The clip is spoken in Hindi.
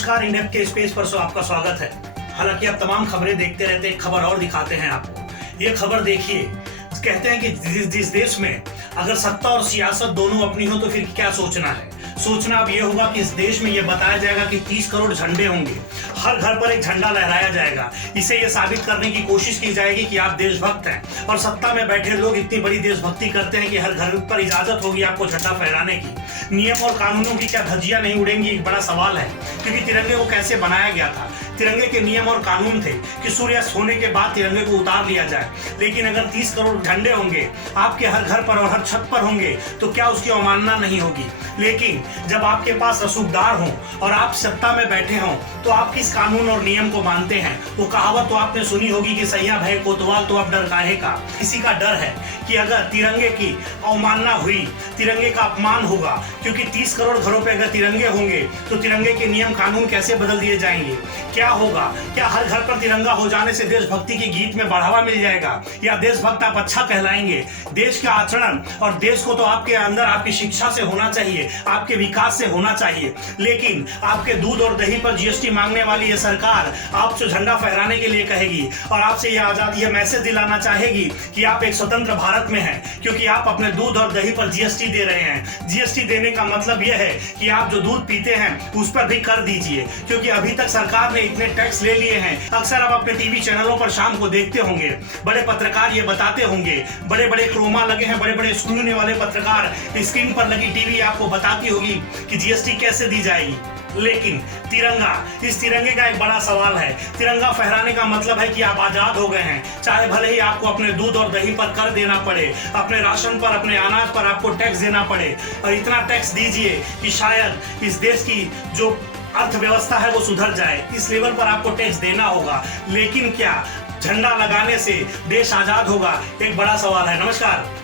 नमस्कार, इन डेप्थ के स्पेस पर आपका स्वागत है। हालांकि आप तमाम खबरें देखते रहते हैं, खबर और दिखाते हैं आपको। ये खबर देखिए, कहते हैं कि जिस देश में अगर सत्ता और सियासत दोनों अपनी हो तो फिर क्या सोचना है। सोचना अब ये होगा कि इस देश में ये बताया जाएगा कि 30 करोड़ झंडे होंगे, हर घर पर एक झंडा लहराया जाएगा। इसे ये साबित करने की कोशिश की जाएगी कि आप देशभक्त हैं। और सत्ता में बैठे लोग इतनी बड़ी देशभक्ति करते हैं कि हर घर पर इजाजत होगी आपको झंडा फहराने की। नियम और कानूनों की क्या धज्जियां नहीं उड़ेंगी, एक बड़ा सवाल है। क्योंकि तिरंगे को कैसे बनाया गया था, तिरंगे के नियम और कानून थे कि सूर्यास्त होने के बाद तिरंगे को उतार लिया जाए। लेकिन अगर 30 करोड़ झंडे होंगे आपके हर घर पर और हर छत पर होंगे तो क्या उसकी अवमानना नहीं होगी। लेकिन जब आपके पास रसूखदार हों और आप सत्ता में बैठे हों तो आप किस कानून और नियम को मानते हैं। वो कहावत तो आपने सुनी होगी कि सैया भय कोतवाल तो अब डर काहे का। किसी का डर है कि अगर तिरंगे की अवमानना हुई, तिरंगे का अपमान होगा। क्योंकि 30 करोड़ घरों पे अगर तिरंगे होंगे तो तिरंगे के नियम कानून कैसे बदल दिए जाएंगे। क्या होगा, क्या हर घर पर तिरंगा हो जाने से देशभक्ति के गीत में बढ़ावा मिल जाएगा, या देशभक्त आप अच्छा कहलाएंगे। देश का आचरण और देश को तो आपके अंदर आपकी शिक्षा से होना चाहिए, आपके विकास से होना चाहिए। लेकिन आपके दूध और दही पर जीएसटी मांगने वाली ये सरकार आपसे झंडा फहराने के लिए कहेगी और आपसे यह आजादी, यह मैसेज दिलाना चाहेगी कि आप एक स्वतंत्र भारत में हैं, क्योंकि आप अपने दूध और दही पर जीएसटी दे रहे हैं। जीएसटी देने का मतलब यह है कि आप जो दूध पीते हैं उस पर भी कर दीजिए, क्योंकि अभी तक सरकार ने इतने टैक्स ले लिए हैं। अक्सर आप अपने टीवी चैनलों पर शाम को देखते होंगे, बड़े पत्रकार ये बताते होंगे, बड़े बड़े क्रोमा लगे हैं, बड़े बड़े सुनने वाले पत्रकार, स्क्रीन पर लगी टीवी आपको बताती होगी कि जीएसटी कैसे दी जाएगी। लेकिन तिरंगा, इस तिरंगे का एक बड़ा सवाल है। तिरंगा फहराने का मतलब है कि आप आजाद हो गए हैं। चाहे भले ही आपको अपने दूध और दही पर कर देना पड़े, अपने राशन पर, अपने अनाज पर आपको टैक्स देना पड़े, और इतना टैक्स दीजिए कि शायद इस देश की जो अर्थव्यवस्था है वो सुधर जाए। इस लेवल पर आपको टैक्स देना होगा। लेकिन क्या झंडा लगाने से देश आजाद होगा, एक बड़ा सवाल है। नमस्कार।